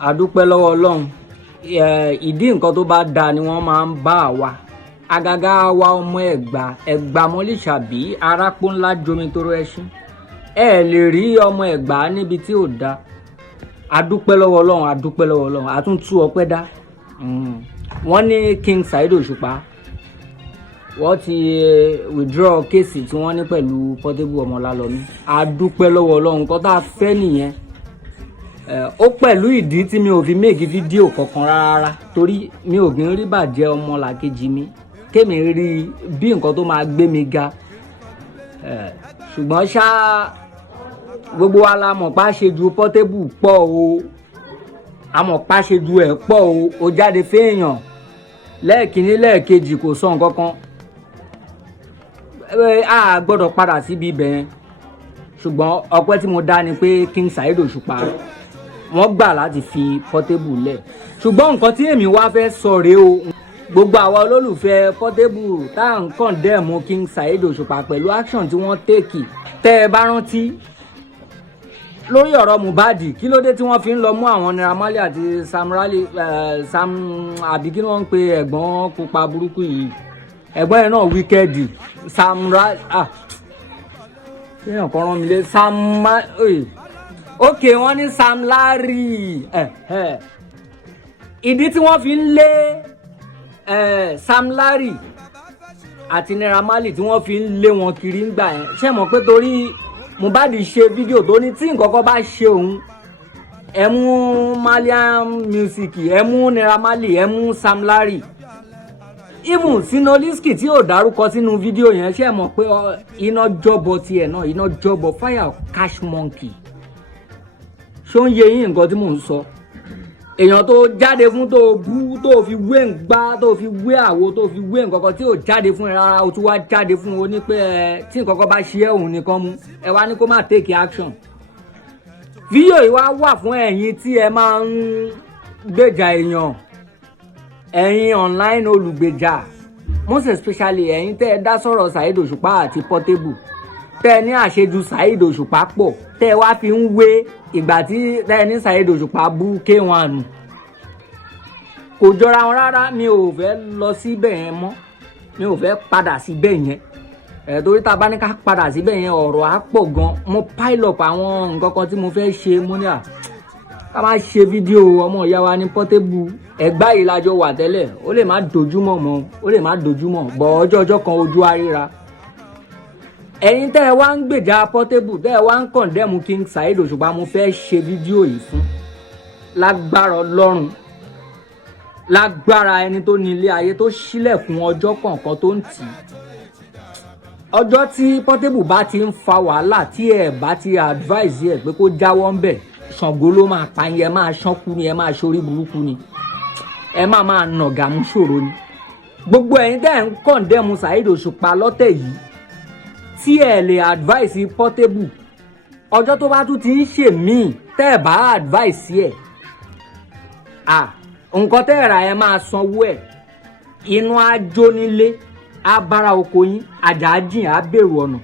A dúpẹ́ lọ́wọ́ Ọlọ́run. Ìdí nǹkan tó bá dáa ni wọ́n máa ń bá wa. Àgàgà wa ọmọ Ẹ̀gbá mọ́líṣàbí arápó ńlá jomi toro ẹṣin. Ẹ lè rí ọmọ Ẹ̀gbá níbi tí ò dáa. A dúpẹ́ lọ́wọ́ Ọlọ́run, a dúpẹ́ lọ́wọ́ Ọlọ́run. A tún tú ọpẹ́ dá. Wọ́n ní King Saheed Osupa wọ́n ti withdraw kéèsì tí wọ́n ní pẹ̀lú Portable Ọmọlálọ́mí. A dúpẹ́ lọ́wọ́ Ọlọ́run, nǹkan tá a fẹ́ nìyẹn. Ó pẹ̀lú ìdí tí mi ò fi make fídíò kankan rárá torí mi ò gbìn rí bàjẹ́ ọmọlàkejì mi kémi rí bí nǹkan tó máa gbé mi ga. Ṣùgbọ́n ṣá gbogbo wa la mọ̀ pa ṣe ju Portable pọ̀ o, a mọ̀ pa ṣe ju ẹ̀ pọ̀ o. Ó jáde fẹ́yàn lẹ́ẹ̀kínní lẹ́ẹ̀kejì kò sọ nǹkan kan. A gbọ́dọ̀ padà síbi ibẹ̀ yẹn. Ṣùgbọ́n ọpẹ́ tí mo dá ni pé King Saheed Osupa wọ́n gbà láti fi Portable lẹ̀. Ṣùgbọ́n nǹkan tí èmi wá fẹ́ sọ rèé o, gbogbo àwa olólùfẹ́ Portable tá à ń condemn King Saheed Osupa pẹ̀lú action tí wọ́n take. Tẹ́ ẹ bá rántí lórí ọ̀rọ̀ Mohbad, kí ló dé tí wọ́n fi ń lọ mú àwọn Naira Marley àti Sam àbí kí wọ́n ń pe ẹ̀gbọ́n pupa burúkú yìí, ẹ̀gbọ́n yẹn náà wicked èèyàn kan rán mi lé wọ́n ní Sam Larry. Ìdí tí wọ́n fi ń lé Sam Larry àti Naira Marley tí wọ́n fi ń lé wọn kiri ń gbà yẹn, ṣé mọ̀ pé torí Mohbad ṣe fídíò tó ní tí nǹkan kan bá ṣe òun, ẹ mú Malian Music, ẹ mú Naira Marley, ẹ mú Sam Larry. Even Sinoliski tí ò dárúkọ sínú fídíò yẹn, ṣé mọ̀ pé iná jọ́bọ tiẹ̀ náà, iná jọ́bọ fire cash monkey. Ṣó ń yé yín nǹkan tí mò ń sọ? Èèyàn tó jáde fún tó bú, tó fi wé ǹgbá, tó fi wé àwo, tó fi wé nǹkan kan tí ò jáde fún ẹ rárá, o tún wá jáde fún o ní pé tí nǹkan kan bá ṣe ẹ́ òun nìkan mú, ẹ wá ní kó má take action. Fídíò yìí wá wà fún ẹ̀yin tí ẹ máa ń gbèjà èèyàn, ẹ̀yin online olùgbèjà, most especially ẹ̀yin tẹ́ ẹ dá sọ̀rọ̀ Saheed Osupa àti Portable, tẹ́ ẹ ní àṣejù Saheed Osupa pọ̀, tẹ́ ẹ wá fi ń wé ìgbà tí tẹ́ ẹ ní Saheed Osupa bú K1. Kò jọra wọn rárá. Mi ò fẹ́ lọ síbẹ̀ yẹn mọ́, mi ò fẹ́ padà síbẹ̀ yẹn. Torí tá a bá ní ká padà síbẹ̀ yẹn ọ̀rọ̀ á pọ̀ gan. Mo pile up àwọn nǹkan kan tí mo fẹ́ ṣe. Mo ní ká má ṣe fídíò ọmọ ìyá wa ní Portable. Ẹ̀gbá yìí lájọ wà tẹ́lẹ̀, ó lè má dojúmọ̀ mọ́, ó lè má dojúmọ̀, bọ̀ ọjọ́ kan ojú aríra. Ẹ̀yin tẹ́ ẹ wá ń gbèjà Portable, tẹ́ ẹ wá ń condemn King Saheed Osupa, mo fẹ́ ṣe fídíò yìí fún lágbára Ọlọ́run, lágbára ẹni tó ní ilé ayé tó ṣílẹ̀kùn ọjọ́ kọ̀ọ̀kan tó ń tì í. Ọjọ́ tí Portable bá ti ń fa wàhálà tí ẹ bá ti advise ẹ pé kó jáwọ́ ń bẹ̀, Ṣàngó ló máa pa yín, ẹ máa ṣánkú ni, ẹ máa ṣorí burúkú ni, ẹ máa nàgà mú ṣòro ni. Gbogbo ẹ̀yin tẹ́ ẹ ń condemn Saheed Osupa lọ́tẹ̀ yìí tí ẹ lè advice Portable, ọjọ́ tó bá tún ti ń ṣe míì tẹ́ ẹ bá advice ẹ̀, nǹkan tẹ́ ẹ rà ẹ máa sanwó ẹ̀. Inú á jó nílé, á bára oko yín, àjà jìn á bèrò ọ̀nà.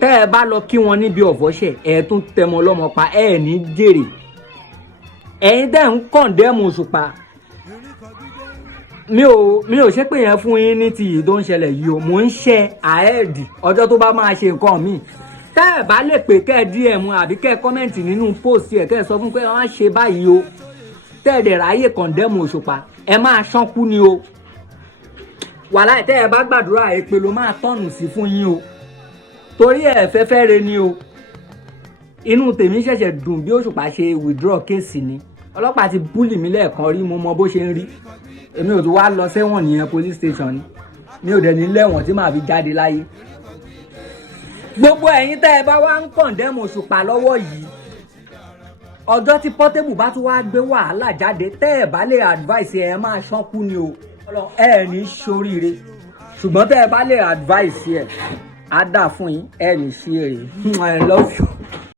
Tẹ́ ẹ bá lọ kí wọn níbi ọ̀fọ̀ṣẹ̀, ẹ tún tẹmọ lọ́mọ pa, ẹ ní jèrè. Ẹ̀yin tẹ́ ń condemn Osupa, mi ò ṣe pé yẹn fún yín ní ti yìí tó ń ṣẹlẹ̀ yìí o, mò ń ṣe ahead ọjọ́ tó bá máa ṣe nǹkan míì. Tẹ́ ẹ bá lè pè kẹ́ ẹ DM àbí kẹ́ ẹ kọ́mẹ̀ntì nínú post ẹ̀, kẹ́ ẹ sọ fún pé wọ́n á ṣe báyìí o, tẹ́ ẹ dẹ̀ ráyè condemn Osupa, ẹ máa ṣánkú ni o. Wàláhì tẹ́ ẹ bá gbàdúrà èpè ló máa tọ̀nù sí fún yín o, torí ẹ fẹ́fẹ́ re ni o. Inú tèmi ṣẹ̀ṣẹ̀ dùn bí Osupa ṣe withdraw kéèsì ni. Ọlọ́pàá ti búlì mí lẹ́ẹ̀kan rí, mo mọ bó ṣe ń rí. Èmi ò tún wá lọ sẹ́wọ̀n nìyẹn, police station ni. Mi ò dẹ̀ ní lẹ́wọ̀n tí màá fi jáde láyé. Gbogbo ẹ̀yin tẹ́ ẹ bá wá ń condemn Osupa lọ́wọ́ yìí, ọjọ́ tí Portable bá tún wá gbé wàhálà jáde, tẹ́ ẹ bá lè advice ẹ máa ṣánkú ni o. Ẹ ní ṣoríire. Ṣùgbọ́n tẹ́ ẹ bá lè advice ẹ, á dà fún yín, ẹ ní ṣe èrè. I love you.